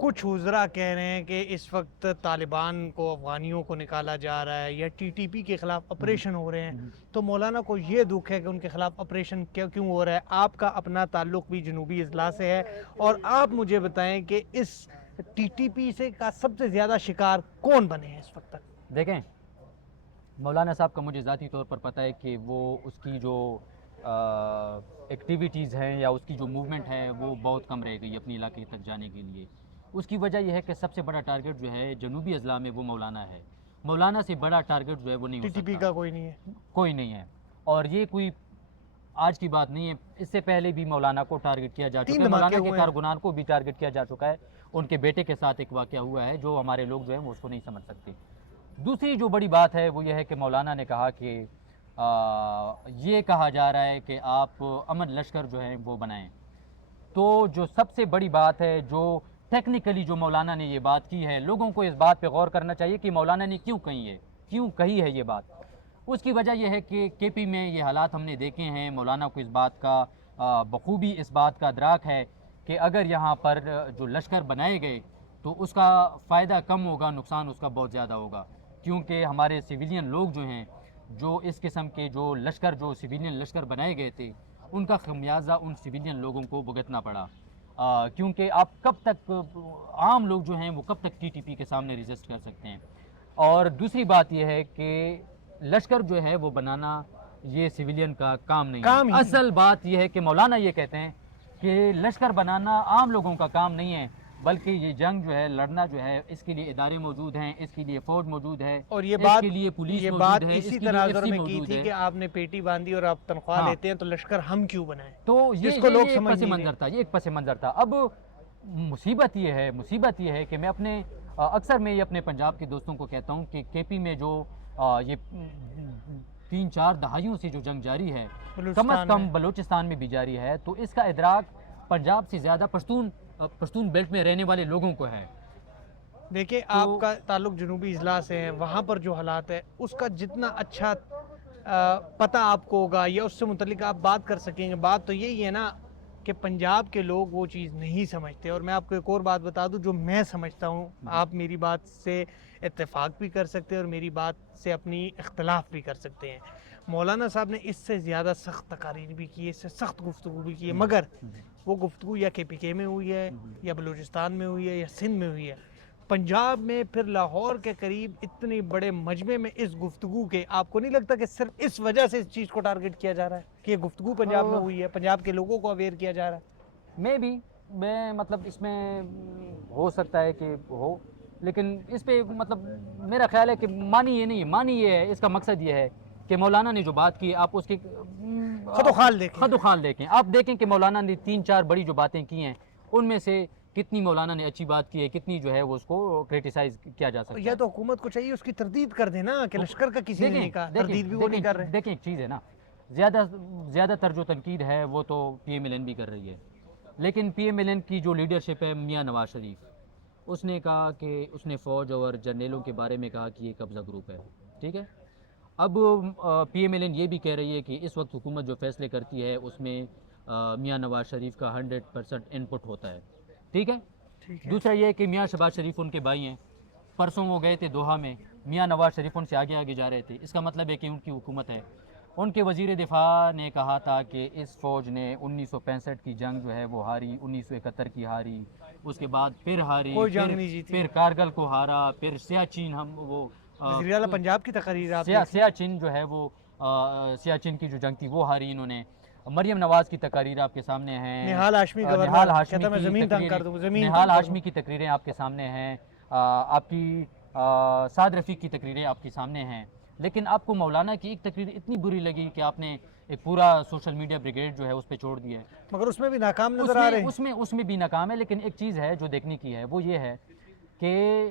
کچھ وزراء کہہ رہے ہیں کہ اس وقت طالبان کو، افغانیوں کو نکالا جا رہا ہے یا ٹی ٹی پی کے خلاف آپریشن ہو رہے ہیں، تو مولانا کو یہ دکھ ہے کہ ان کے خلاف آپریشن کیوں ہو رہا ہے؟ آپ کا اپنا تعلق بھی جنوبی اضلاع سے ہے، اور آپ مجھے بتائیں کہ اس ٹی ٹی پی سے کا سب سے زیادہ شکار کون بنے ہیں اس وقت تک؟ دیکھیں، مولانا صاحب کا مجھے ذاتی طور پر پتہ ہے کہ وہ اس کی جو ایکٹیویٹیز ہیں یا اس کی جو موومنٹ ہے وہ بہت کم رہ گئی اپنے علاقے تک جانے کے لیے۔ اس کی وجہ یہ ہے کہ سب سے بڑا ٹارگٹ جو ہے جنوبی اضلاع میں وہ مولانا ہے۔ مولانا سے بڑا ٹارگٹ جو ہے وہ نہیں ہو ٹی ٹی پی سکتا، کا کوئی نہیں ہے؟ کوئی نہیں ہے۔ اور یہ کوئی آج کی بات نہیں ہے، اس سے پہلے بھی مولانا کو ٹارگٹ کیا جا چکا 3 ہے، دھماکے مولانا کے ہوئے ہیں۔ کارکنان کو بھی ٹارگٹ کیا جا چکا ہے۔ ان کے بیٹے کے ساتھ ایک واقعہ ہوا ہے جو ہمارے لوگ جو ہیں وہ اس کو نہیں سمجھ سکتے۔ دوسری جو بڑی بات ہے وہ یہ ہے کہ مولانا نے کہا کہ یہ کہا جا رہا ہے کہ آپ امن لشکر جو ہے وہ بنائیں۔ تو جو سب سے بڑی بات ہے، جو ٹیکنیکلی جو مولانا نے یہ بات کی ہے، لوگوں کو اس بات پہ غور کرنا چاہیے کہ مولانا نے کیوں کہی ہے یہ بات۔ اس کی وجہ یہ ہے کہ کے پی میں یہ حالات ہم نے دیکھے ہیں، مولانا کو اس بات کا بخوبی اس بات کا ادراک ہے کہ اگر یہاں پر جو لشکر بنائے گئے تو اس کا فائدہ کم ہوگا، نقصان اس کا بہت زیادہ ہوگا، کیونکہ ہمارے سویلین لوگ جو ہیں، جو اس قسم کے جو لشکر، جو سویلین لشکر بنائے گئے تھے، ان کا خمیازہ ان سویلین لوگوں کو بھگتنا پڑا، کیونکہ آپ کب تک، عام لوگ جو ہیں وہ کب تک ٹی ٹی پی کے سامنے ریزسٹ کر سکتے ہیں۔ اور دوسری بات یہ ہے کہ لشکر جو ہے وہ بنانا یہ سویلین کا کام نہیں ہے۔ اصل بات یہ ہے کہ مولانا یہ کہتے ہیں کہ لشکر بنانا عام لوگوں کا کام نہیں ہے، بلکہ یہ جنگ جو ہے، لڑنا جو ہے، اس کے لیے ادارے موجود ہیں، اس کے لیے فوج موجود ہے، اور یہ اس بات کے لیے پولیس یہ موجود بات ہے، اس اسی کے لیے تناظر FC میں کی موجود تھی ہے۔ کہ آپ نے پیٹی باندھی اور آپ تنخواہ ہاں۔ لیتے ہیں تو لشکر ہم کیوں بنائیں؟ تو جس یہ کو لوگ ایک سمجھ پس نہیں منظر تھا، یہ ایک پس منظر تھا۔ اب مصیبت یہ ہے کہ میں اپنے اکثر میں یہ اپنے پنجاب کے دوستوں کو کہتا ہوں کہ کے پی میں جو یہ 3-4 دہائیوں سے جو جنگ جاری ہے، کم از کم بلوچستان میں بھی جاری ہے، تو اس کا ادراک پنجاب سے زیادہ پشتون بیلٹ میں رہنے والے لوگوں کو ہے۔ دیکھیں، آپ کا تعلق جنوبی اضلاع سے ہے، وہاں پر جو حالات ہے اس کا جتنا اچھا پتہ آپ کو ہوگا یا اس سے متعلق آپ بات کر سکیں گے، بات تو یہی ہے نا کہ پنجاب کے لوگ وہ چیز نہیں سمجھتے۔ اور میں آپ کو ایک اور بات بتا دوں جو میں سمجھتا ہوں، آپ میری بات سے اتفاق بھی کر سکتے ہیں اور میری بات سے اپنی اختلاف بھی کر سکتے ہیں۔ مولانا صاحب نے اس سے زیادہ سخت تقاریر بھی کی ہے، اس سے سخت گفتگو بھی کی ہے، مگر وہ گفتگو یا کے پی کے میں ہوئی ہے یا بلوچستان میں ہوئی ہے یا سندھ میں ہوئی ہے۔ پنجاب میں پھر لاہور کے قریب اتنے بڑے مجمع میں اس گفتگو کے، آپ کو نہیں لگتا کہ صرف اس وجہ سے اس چیز کو ٹارگٹ کیا جا رہا ہے کہ یہ گفتگو پنجاب میں ہوئی ہے، پنجاب کے لوگوں کو اویئر کیا جا رہا ہے؟ میں مطلب اس میں ہو سکتا ہے کہ ہو، لیکن اس پہ مطلب میرا خیال ہے کہ مانی یہ ہے، اس کا مقصد یہ ہے کہ مولانا نے جو بات کی، آپ اس کی خد و خال دیکھیں۔ آپ دیکھیں کہ مولانا نے 3-4 بڑی جو باتیں کی ہیں، ان میں سے کتنی مولانا نے اچھی بات کی ہے، کتنی جو ہے وہ اس کو کریٹیسائز کیا جا سکتا ہے۔ یا تو حکومت کو چاہیے اس کی تردید کر دینا کہ لشکر کا کسی نے نہیں کہا، تردید بھی وہ نہیں کر رہے۔ دیکھیں ایک چیز ہے نا، زیادہ تر جو تنقید ہے وہ تو پی ایم ایل این بھی کر رہی ہے، لیکن پی ایم ایل این کی جو لیڈرشپ ہے، میاں نواز شریف، اس نے کہا کہ اس نے فوج اور جرنیلوں کے بارے میں کہا کہ یہ قبضہ گروپ ہے، ٹھیک ہے۔ اب پی ایم ایل این یہ بھی کہہ رہی ہے کہ اس وقت حکومت جو فیصلے کرتی ہے اس میں میاں نواز شریف کا 100% انپٹ ہوتا ہے، ٹھیک ہے۔ دوسرا یہ ہے کہ میاں شہباز شریف ان کے بھائی ہیں، پرسوں وہ گئے تھے دوحہ میں، میاں نواز شریف ان سے آگے جا رہے تھے، اس کا مطلب ہے کہ ان کی حکومت ہے۔ ان کے وزیر دفاع نے کہا تھا کہ اس فوج نے 1965 کی جنگ جو ہے وہ ہاری، 1971 کی ہاری، اس کے بعد پھر ہاری، پھر کارگل کو ہارا، پھر سیاچین وزیر اعلیٰ پنجاب کی تقریر، سیاچین جو ہے وہ سیاچین کی جو جنگ تھی وہ ہاری انہوں نے۔ مریم نواز کی تقاریر آپ کے سامنے ہیں، نہال ہاشمی کی تقریریں آپ کے سامنے ہیں، آپ کی سعد رفیق کی تقریریں آپ کے سامنے ہیں، لیکن آپ کو مولانا کی ایک تقریر اتنی بری لگی کہ آپ نے ایک پورا سوشل میڈیا بریگیڈ جو ہے اس پہ چھوڑ دیا ہے، مگر اس میں بھی ناکام نظر آ رہے ہیں۔ اس میں بھی ناکام ہے، لیکن ایک چیز ہے جو دیکھنے کی ہے، وہ یہ ہے کہ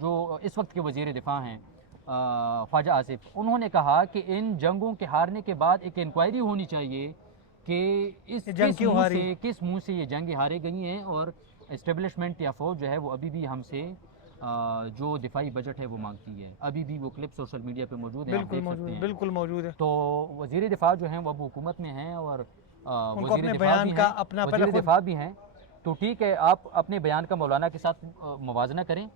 جو اس وقت کے وزیر دفاع ہیں خواجہ آصف، انہوں نے کہا کہ ان جنگوں کے ہارنے کے بعد ایک انکوائری ہونی چاہیے کہ کس منہ سے یہ جنگیں ہارے گئی ہیں، اور اسٹیبلشمنٹ یا فوج جو ہے وہ ابھی بھی ہم سے جو دفاعی بجٹ ہے وہ مانگتی ہے، ابھی بھی وہ کلپ سوشل میڈیا پہ موجود ہیں، آپ دیکھ سکتے ہیں، بالکل موجود ہے۔ تو وزیر دفاع جو ہیں وہ اب حکومت میں ہیں اور وزیر دفاع بھی ہیں، تو ٹھیک ہے آپ اپنے بیان کا مولانا کے ساتھ موازنہ کریں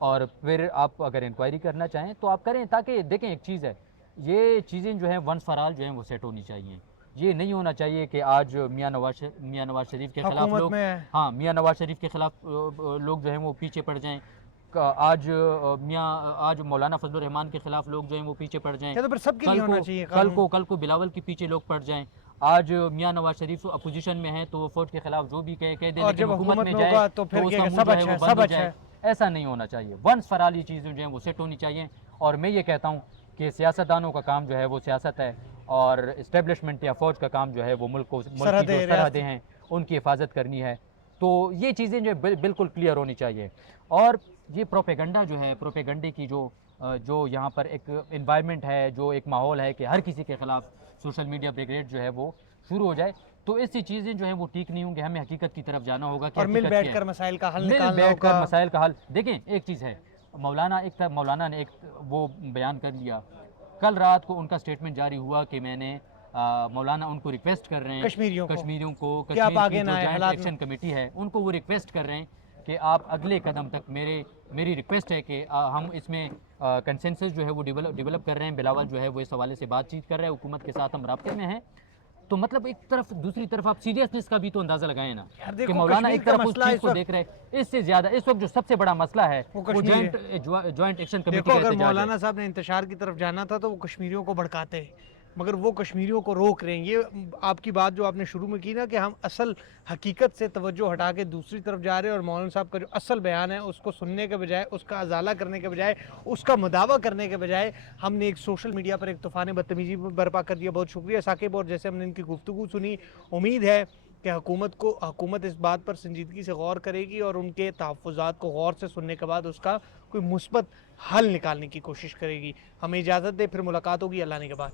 اور پھر آپ اگر انکوائری کرنا چاہیں تو آپ کریں، تاکہ دیکھیں ایک چیز ہے، یہ چیزیں جو ہیں ونس فار آل جو ہیں وہ سیٹ ہونی چاہیے. یہ نہیں ہونا چاہیے کہ آج میاں نواز شریف کے خلاف حکومت لوگ، میں ہاں میاں نواز شریف کے خلاف لوگ جو ہیں وہ پیچھے پڑ جائیں، آج مولانا فضل الرحمان کے خلاف لوگ جو ہیں وہ پیچھے پڑ جائیں، یا تو پھر سب کے لیے ہونا چاہیے قانون. کل کو بلاول کے پیچھے لوگ پڑ جائیں. آج میاں نواز شریف اپوزیشن میں ہیں تو وہ فوج کے خلاف جو بھی کہہ دے، اور لیکن جب حکومت میں جائے ہوگا تو پھر اس کا کہے منہ سب جو ہے اچھا وہ ہے، بند سب ہو اچھا جائے. ہے. ایسا نہیں ہونا چاہیے. ونس فار آل یہ چیزیں جو ہیں وہ سیٹ ہونی چاہیے. اور میں یہ کہتا ہوں کہ سیاستدانوں کا کام جو ہے وہ سیاست ہے، اور اسٹیبلشمنٹ یا فوج کا کام جو ہے وہ ملک کی جو سرحدیں ہیں ان کی حفاظت کرنی ہے. تو یہ چیزیں جو بالکل کلیئر ہونی چاہیے. اور یہ پروپیگنڈا جو ہے، پروپیگنڈے کی جو یہاں پر ایک انوائرمنٹ ہے، جو ایک ماحول ہے کہ ہر کسی کے خلاف سوشل میڈیا بریگیڈ جو ہے وہ شروع ہو جائے، تو ایسی چیزیں جو ہیں وہ ٹھیک نہیں ہوں گے. ہمیں حقیقت کی طرف جانا ہوگا کہ اور مل حقیقت بیٹھ کیا کر ہے. مسائل کا حل مل نکالنا بیٹھ کر ہوگا. مسائل کا حل. دیکھیں ایک چیز ہے، مولانا نے ایک وہ بیان کر لیا. کل رات کو ان کا سٹیٹمنٹ جاری ہوا کہ میں نے مولانا ان کو ریکویسٹ کر رہے ہیں، کشمیریوں کو، کہ آپ کشمیر آگے کی نہ جو آئیں جوائنٹ حالات میں. ایکشن کمیٹی ہے ان کو وہ ریکویسٹ کر رہے ہیں کہ آپ اگلے قدم تک میری ریکویسٹ ہے کہ ہم اس میں کنسنسس جو ہے وہ ڈیولپ کر رہے ہیں. بلاول جو ہے وہ اس حوالے سے بات چیت کر رہے ہیں، حکومت کے ساتھ ہم رابطے میں ہیں. تو مطلب ایک طرف، دوسری طرف آپ سیریسنس کا بھی تو اندازہ لگائیں نا کہ مولانا ایک طرف اس چیز کو دیکھ رہے ہیں. اس سے زیادہ اس وقت جو سب سے بڑا مسئلہ ہے وہ جوائنٹ ایکشن کمیٹی دیکھو کا اگر احتجاج ہے. مولانا صاحب نے انتشار کی طرف جانا تھا تو وہ کشمیریوں کو بھڑکاتے ہیں، مگر وہ کشمیریوں کو روک رہے ہیں. یہ آپ کی بات جو آپ نے شروع میں کی نا کہ ہم اصل حقیقت سے توجہ ہٹا کے دوسری طرف جا رہے ہیں، اور مولانا صاحب کا جو اصل بیان ہے اس کو سننے کے بجائے، اس کا ازالہ کرنے کے بجائے، اس کا مداوع کرنے کے بجائے ہم نے ایک سوشل میڈیا پر ایک طوفان بدتمیزی برپا کر دیا. بہت شکریہ ثاقب. اور جیسے ہم نے ان کی گفتگو سنی، امید ہے کہ حکومت اس بات پر سنجیدگی سے غور کرے گی اور ان کے تحفظات کو غور سے سننے کے بعد اس کا کوئی مثبت حل نکالنے کی کوشش کرے گی. ہمیں اجازت دے، پھر ملاقات ہوگی. اللہ نے کے بعد.